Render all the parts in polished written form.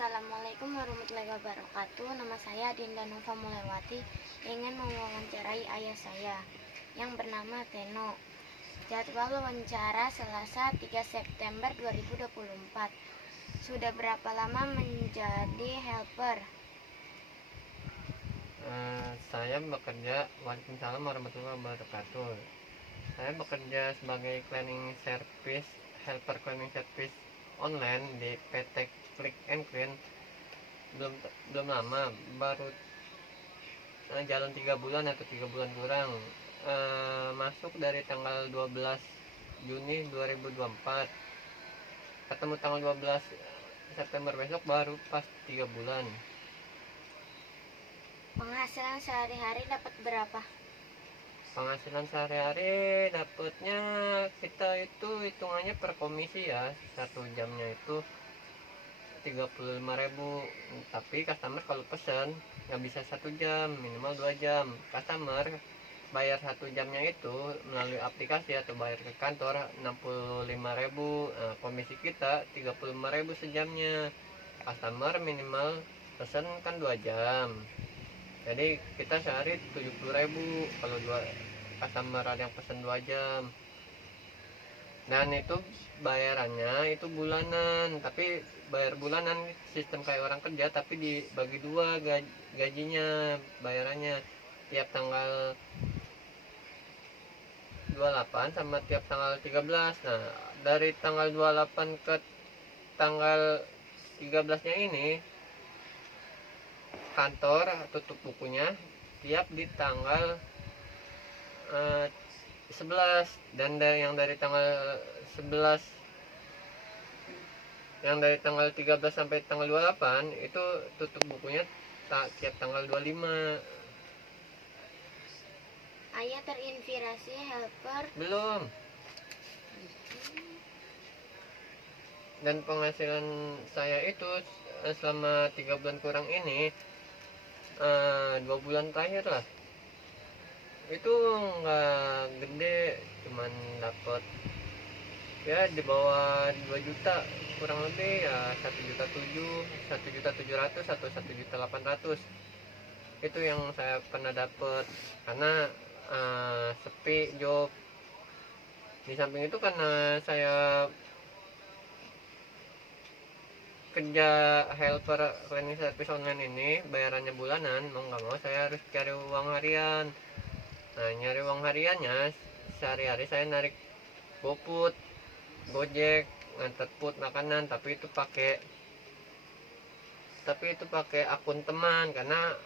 Assalamualaikum warahmatullahi wabarakatuh. Nama saya Dinda Nova Mulewati. Ingin mewawancarai ayah saya yang bernama Teno. Jadwal wawancara Selasa 3 September 2024. Sudah berapa lama menjadi helper? Saya bekerja. Waalaikumsalam warahmatullahi wabarakatuh. Saya bekerja sebagai cleaning service, helper cleaning service online di PT Click and Clean. Belum lama, baru jalan 3 bulan atau 3 bulan kurang. Masuk dari tanggal 12 Juni 2024, ketemu tanggal 12 September besok, baru pas 3 bulan. Penghasilan sehari-hari dapat berapa? Penghasilan sehari-hari dapatnya, kita itu hitungannya per komisi ya. 1 jamnya itu 35.000. Tapi customer kalau pesan nggak bisa 1 jam, minimal 2 jam. Customer bayar 1 jamnya itu melalui aplikasi atau bayar ke kantor 65.000. Komisi kita 35.000 sejamnya. Customer minimal pesan kan 2 jam, jadi kita sehari 70.000 kalau customer ada yang pesan 2 jam. Dan itu bayarannya itu bulanan, tapi bayar bulanan sistem kayak orang kerja, tapi dibagi 2 gajinya, bayarannya tiap tanggal 28 sama tiap tanggal 13. Nah, dari tanggal 28 ke tanggal 13-nya ini kantor tutup bukunya tiap di tanggal 11. Dan yang dari tanggal 11, yang dari tanggal 13 sampai tanggal 28 itu tutup bukunya tiap tanggal 25. Ayah terinspirasi helper? Belum. Dan penghasilan saya itu selama 3 bulan kurang ini, 2 bulan terakhir lah, itu nggak gede, cuman dapat ya di bawah 2 juta, kurang lebih ya 1.700.000, 1.700.000 atau 1.800.000. Itu yang saya pernah dapat, karena sepi job. Di samping itu karena saya kerja helper cleaning service online ini bayarannya bulanan, mau nggak mau saya harus cari uang harian. Nah, nyari uang hariannya sehari-hari saya narik GoFood, Gojek, nganter food makanan, tapi itu pakai akun teman, karena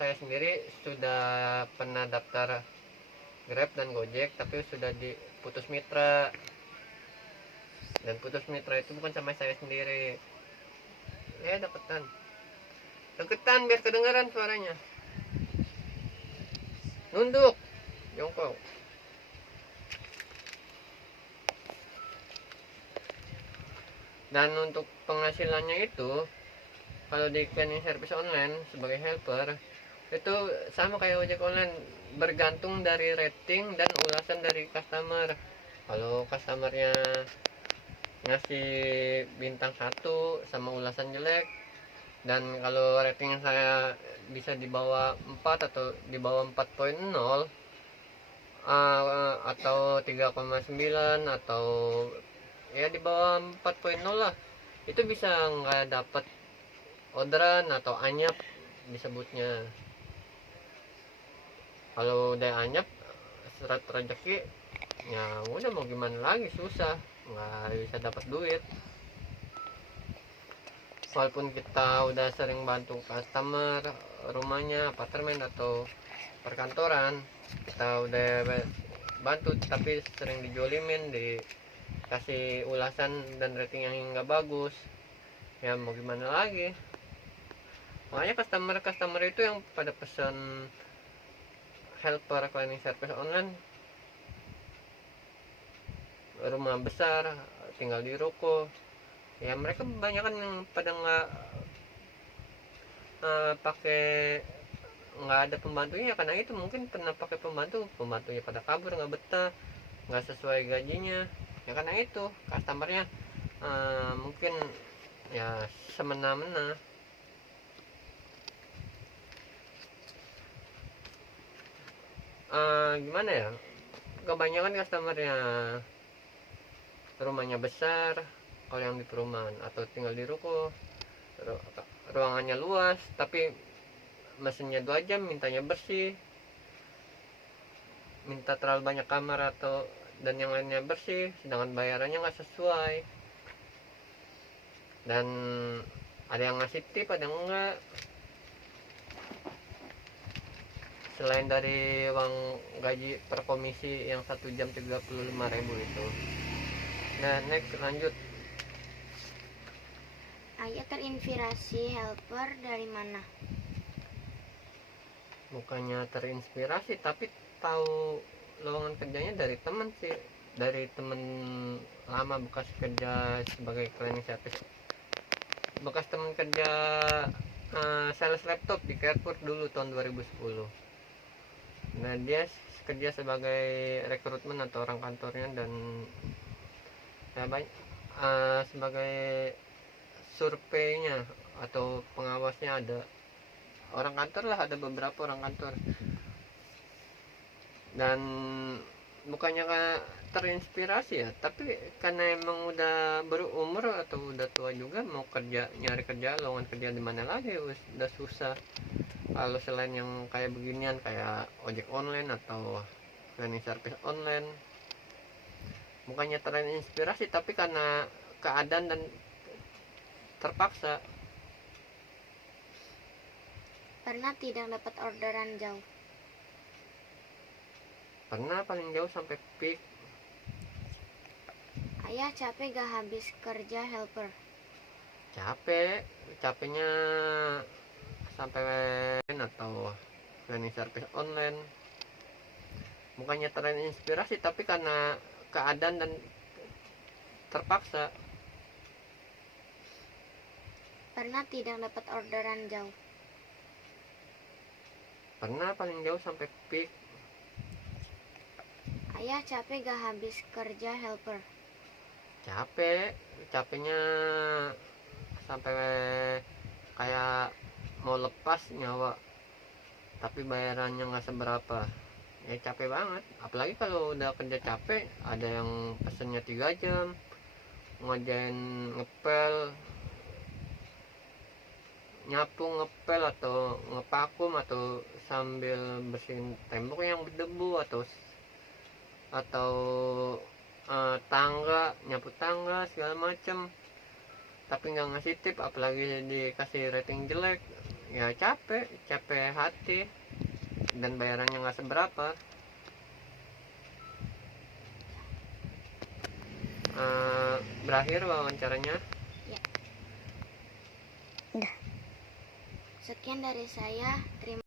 saya sendiri sudah pernah daftar Grab dan Gojek, tapi sudah diputus mitra. Dan putus mitra itu bukan sama saya sendiri. Ya, deketan biar kedengaran suaranya. Nunduk, jongkok. Dan untuk penghasilannya itu, kalau di cleaning service online sebagai helper itu sama kayak ojek online, bergantung dari rating dan ulasan dari customer. Kalau customernya ngasih bintang 1 sama ulasan jelek, dan kalau rating saya bisa di bawah 4 atau di bawah 4.0, atau 3,9 atau ya di bawah 4.0 lah, itu bisa nggak dapat orderan atau anyap disebutnya. Kalau udah anyap, serat rezeki, ya udah mau gimana lagi, susah, nggak bisa dapat duit. Walaupun kita udah sering bantu customer, rumahnya, apartemen atau perkantoran, kita udah bantu, tapi sering dijolimin, dikasih ulasan dan rating yang nggak bagus, ya mau gimana lagi. Makanya customer itu yang pada pesan helper cleaning service online rumah besar, tinggal di ruko, ya mereka kebanyakan yang pada nggak ada pembantunya, karena itu mungkin pernah pakai pembantunya pada kabur, nggak betah, nggak sesuai gajinya, ya karena itu customernya mungkin ya semena-mena. Gimana ya, kebanyakan customernya rumahnya besar kalau yang di perumahan, atau tinggal di ruko ruangannya luas tapi mesinnya 2 jam, mintanya bersih, minta terlalu banyak kamar atau dan yang lainnya bersih, sedangkan bayarannya nggak sesuai. Dan ada yang ngasih tip, ada yang enggak. Selain dari uang gaji per komisi yang 1 jam 35.000 itu. Nah, next lanjut. Ayah terinspirasi helper dari mana? Bukannya terinspirasi, tapi tahu lowongan kerjanya dari temen sih, dari temen lama bekas kerja sebagai cleaning service, bekas temen kerja sales laptop di Carrefour dulu tahun 2010. Nah, dia kerja sebagai rekrutmen atau orang kantornya, dan ya sebagai surveinya atau pengawasnya, ada orang kantor lah, ada beberapa orang kantor. Dan bukannya terinspirasi ya, tapi karena emang udah berumur atau udah tua juga, mau kerja, nyari kerja, lowongan kerja di mana lagi, udah susah. Kalau selain yang kayak beginian, kayak ojek online atau cleaning service online, bukannya terinspirasi, tapi karena keadaan dan terpaksa. Pernah tidak dapat orderan jauh? Pernah, paling jauh sampai peak. Ayah capek gak habis kerja helper? Capeknya sampai atau cleaning service online, bukannya terinspirasi, tapi karena keadaan dan terpaksa. Pernah tidak dapat orderan jauh? Pernah, paling jauh sampai peak. Ayah capek gak habis kerja helper? Capeknya sampai kayak mau lepas nyawa, tapi bayarannya nggak seberapa. Ya capek banget, apalagi kalau udah kerja capek, ada yang pesennya 3 jam, ngerjain ngepel, nyapu, ngepel atau ngepakum, atau sambil bersihin tembok yang berdebu, atau tangga, nyapu tangga segala macem, tapi nggak ngasih tip, apalagi dikasih rating jelek. Ya capek hati, dan bayarannya nggak seberapa. Berakhir wawancaranya. Ya. Udah. Sekian dari saya. Terima